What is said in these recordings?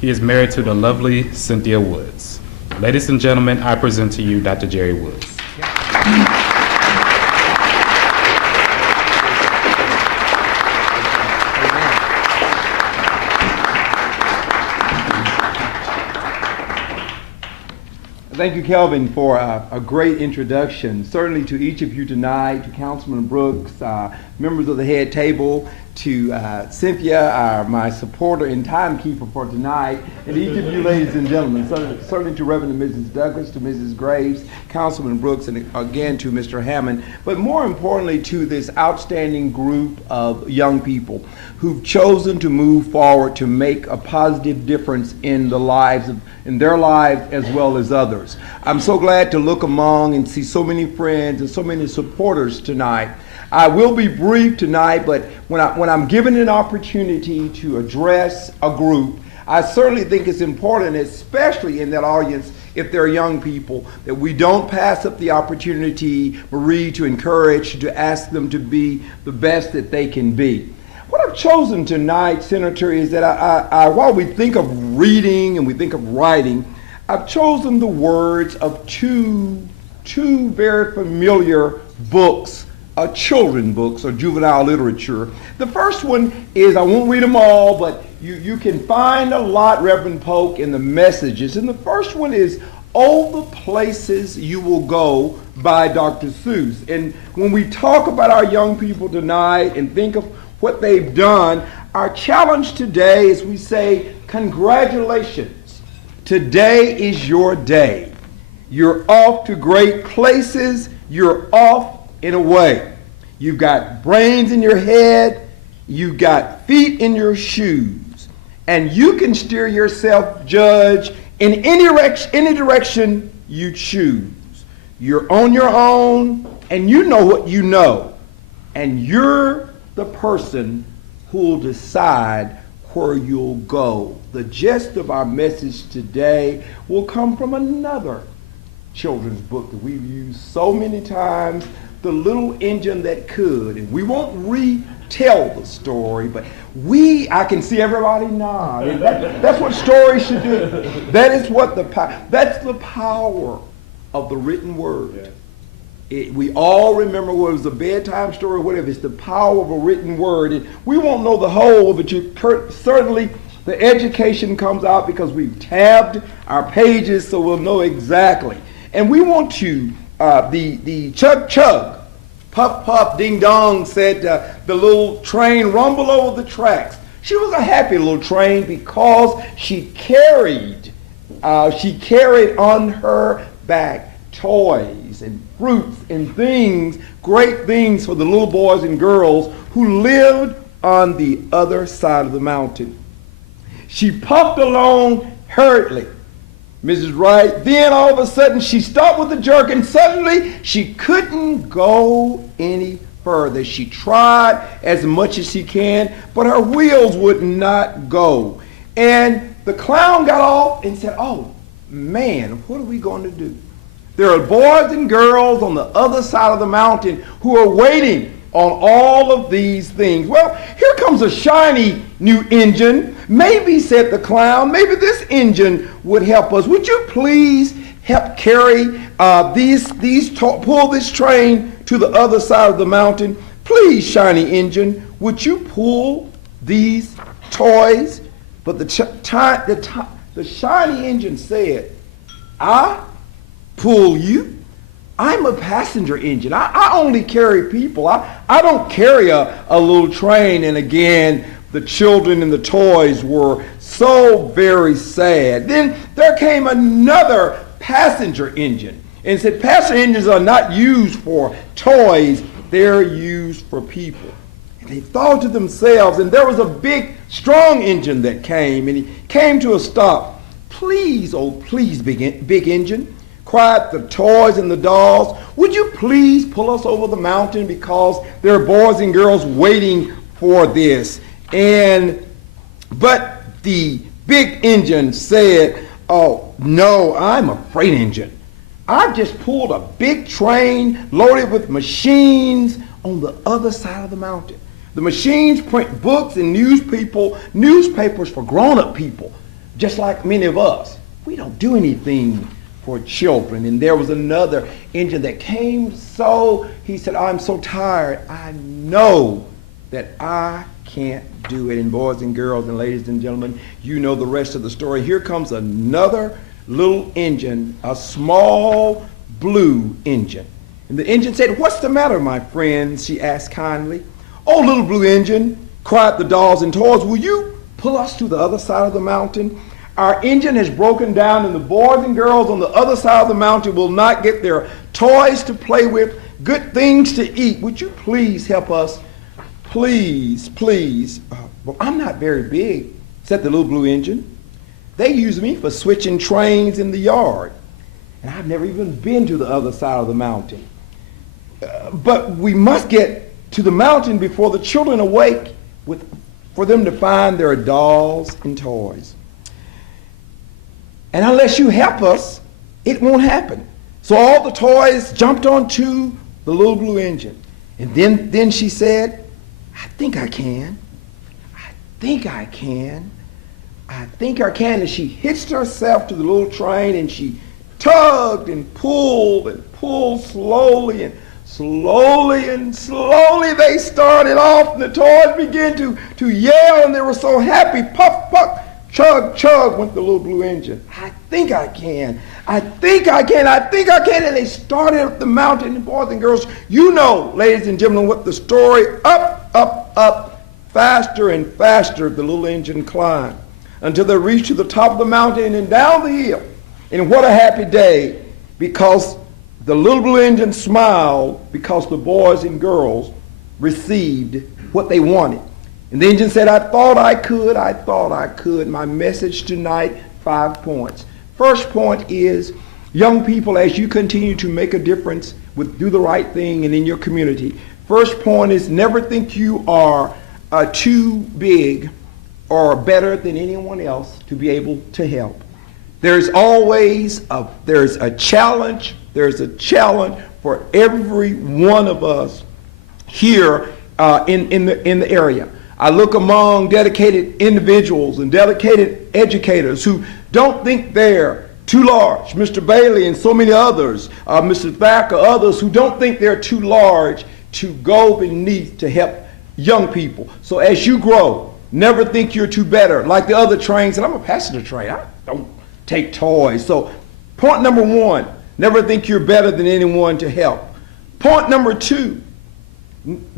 He is married to the lovely Cynthia Woods. Ladies and gentlemen, I present to you Dr. Jerry Woods. Thank you, Kelvin, for a great introduction. Certainly to each of you tonight, to Councilman Brooks, members of the head table, to Cynthia, my supporter and timekeeper for tonight, and each of you ladies and gentlemen. Certainly to Reverend Mrs. Douglas, to Mrs. Graves, Councilman Brooks, and again to Mr. Hammond, but more importantly to this outstanding group of young people who've chosen to move forward to make a positive difference in the lives of in their lives as well as others. I'm so glad to look among and see so many friends and so many supporters tonight. I will be brief tonight, but when I'm given an opportunity to address a group, I certainly think it's important, especially in that audience, if they're young people, that we don't pass up the opportunity, Marie, to encourage, to ask them to be the best that they can be. What I've chosen tonight, Senator, is that while we think of reading and we think of writing, I've chosen the words of two very familiar books, children books or juvenile literature. The first one is, I won't read them all, but you can find a lot, Reverend Polk, in the messages. And the first one is "Oh, the Places You Will Go" by Dr. Seuss. And when we talk about our young people tonight and think of what they've done, our challenge today is we say, congratulations. Today is your day. You're off to great places. You're off in a way. You've got brains in your head. You've got feet in your shoes. And you can steer yourself, Judge, in any direction you choose. You're on your own, and you know what you know. And you're the person who will decide where you'll go. The gist of our message today will come from another children's book that we've used so many times, The Little Engine That Could. And we won't retell the story, but I can see everybody nod. And that's what stories should do. That's the power of the written word. Yeah. We all remember whether it was a bedtime story or whatever. It's the power of a written word. And we won't know the whole, but certainly the education comes out because we've tabbed our pages, so we'll know exactly. And we want to, the chug chug, puff puff, ding dong said the little train rumble over the tracks. She was a happy little train because she carried on her back toys and fruits and things, great things for the little boys and girls who lived on the other side of the mountain. She puffed along hurriedly, Mrs. Wright. Then all of a sudden she stopped with a jerk, and suddenly she couldn't go any further. She tried as much as she can, but her wheels would not go. And the clown got off and said, "Oh man, what are we going to do? There are boys and girls on the other side of the mountain who are waiting on all of these things. Well, here comes a shiny new engine. Maybe," said the clown, "maybe this engine would help us. Would you please help carry pull this train to the other side of the mountain? Please, shiny engine, would you pull these toys?" But the shiny engine said, "I pull you? I'm a passenger engine. I only carry people. I don't carry a little train." And again, the children and the toys were so very sad. Then there came another passenger engine and said, "Passenger engines are not used for toys. They're used for people." And they thought to themselves, and there was a big, strong engine that came, and he came to a stop. "Please, oh please, big engine," cried the toys and the dolls, "would you please pull us over the mountain because there are boys and girls waiting for this?" But the big engine said, "Oh no, I'm a freight engine. I've just pulled a big train loaded with machines on the other side of the mountain. The machines print books and newspapers for grown-up people. just like many of us, we don't do anything for children. And there was another engine that came he said, I'm so tired. I know that I can't do it. And boys and girls and ladies and gentlemen, you know the rest of the story. Here comes another little engine, a small blue engine. And the engine said, what's the matter, my friend? She asked kindly. Oh, little blue engine, cried the dolls and toys, will you pull us to the other side of the mountain? Our engine has broken down and the boys and girls on the other side of the mountain will not get their toys to play with, good things to eat. Would you please help us? Please, please. Well, I'm not very big, said the little blue engine. They use me for switching trains in the yard. And I've never even been to the other side of the mountain. But we must get to the mountain before the children awake for them to find their dolls and toys. And unless you help us, it won't happen. So all the toys jumped onto the little blue engine. And then she said, I think I can. I think I can. I think I can. And she hitched herself to the little train and she tugged and pulled slowly and slowly and slowly they started off and the toys began to yell and they were so happy. Puff, puff, chug, chug went the little blue engine. I think I can. I think I can. I think I can. And they started up the mountain, and boys and girls, you know, ladies and gentlemen, what the story, up, up, up, faster and faster the little engine climbed until they reached to the top of the mountain and down the hill. And what a happy day, because the little blue engine smiled because the boys and girls received what they wanted. And the engine said, I thought I could, I thought I could. My message tonight, 5 points. First point is, young people, as you continue to make a difference do the right thing and in your community. First point is, never think you are too big or better than anyone else to be able to help. There's always there's a challenge for every one of us here in the area. I look among dedicated individuals and dedicated educators who don't think they're too large. Mr. Bailey and so many others, Mr. Thacker, others who don't think they're too large to go beneath to help young people. So as you grow, never think you're too better. Like the other trains, and I'm a passenger train, I don't take toys. So point number one, never think you're better than anyone to help. Point number two,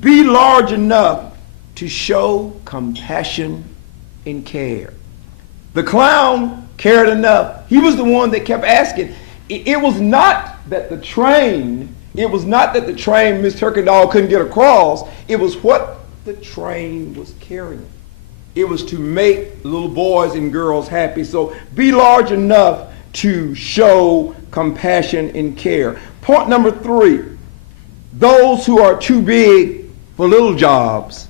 be large enough to show compassion and care. The clown cared enough. He was the one that kept asking. It was not that the train, Miss Turkendall couldn't get across. It was what the train was carrying. It was to make little boys and girls happy. So be large enough to show compassion and care. Point number three, those who are too big for little jobs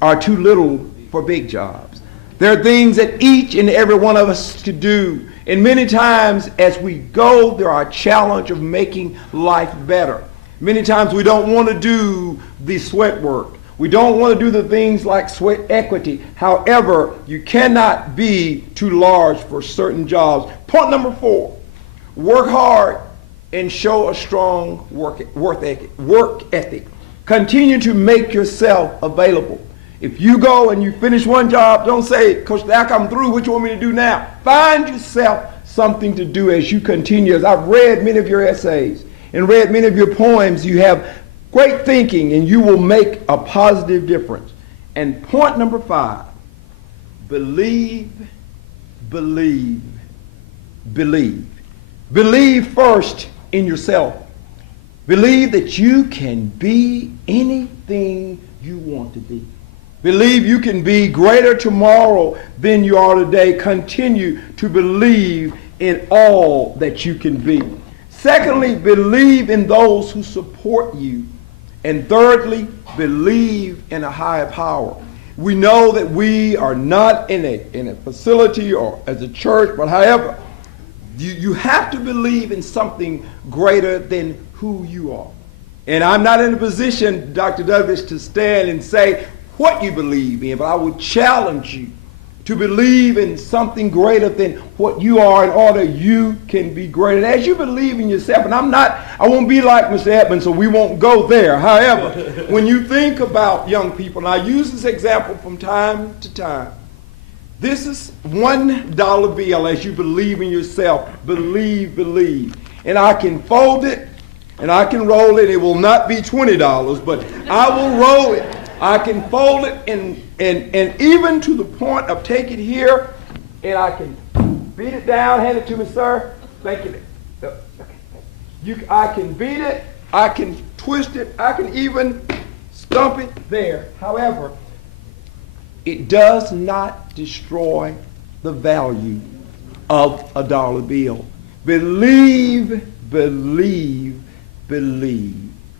are too little for big jobs. There are things that each and every one of us to do. And many times as we go, there are a challenge of making life better. Many times we don't want to do the sweat work. We don't want to do the things like sweat equity. However, you cannot be too large for certain jobs. Point number four, work hard and show a strong work ethic. Continue to make yourself available. If you go and you finish one job, don't say, Coach Thacker, I'm through. What you want me to do now? Find yourself something to do as you continue. As I've read many of your essays and read many of your poems, you have great thinking and you will make a positive difference. And point number five, believe, believe, believe. Believe first in yourself. Believe that you can be anything you want to be. Believe you can be greater tomorrow than you are today. Continue to believe in all that you can be. Secondly, believe in those who support you. And thirdly, believe in a higher power. We know that we are not in a facility or as a church, but however, you have to believe in something greater than who you are. And I'm not in a position, Dr. Douglas, to stand and say what you believe in, but I would challenge you to believe in something greater than what you are in order you can be greater. And as you believe in yourself, and I won't be like Mr. Edmonds, so we won't go there. However, when you think about young people, and I use this example from time to time, this is $1 bill. As you believe in yourself, believe. And I can fold it, and I can roll it. It will not be $20, but I will roll it. I can fold it and even to the point of take it here, and I can beat it down. Hand it to me, sir. Thank you. Okay. I can beat it. I can twist it. I can even stump it there. However, it does not destroy the value of a $1 bill. Believe.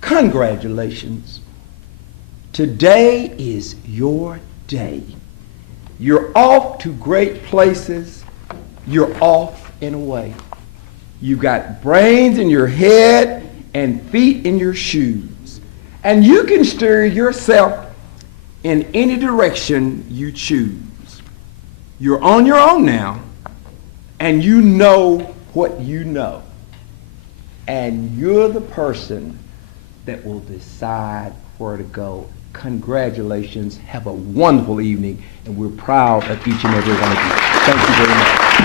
Congratulations. Today is your day. You're off to great places. You're off and away. You got brains in your head and feet in your shoes. And you can steer yourself in any direction you choose. You're on your own now, and you know what you know. And you're the person that will decide where to go. Congratulations. Have a wonderful evening, and we're proud of each and every one of you. Thank you very much.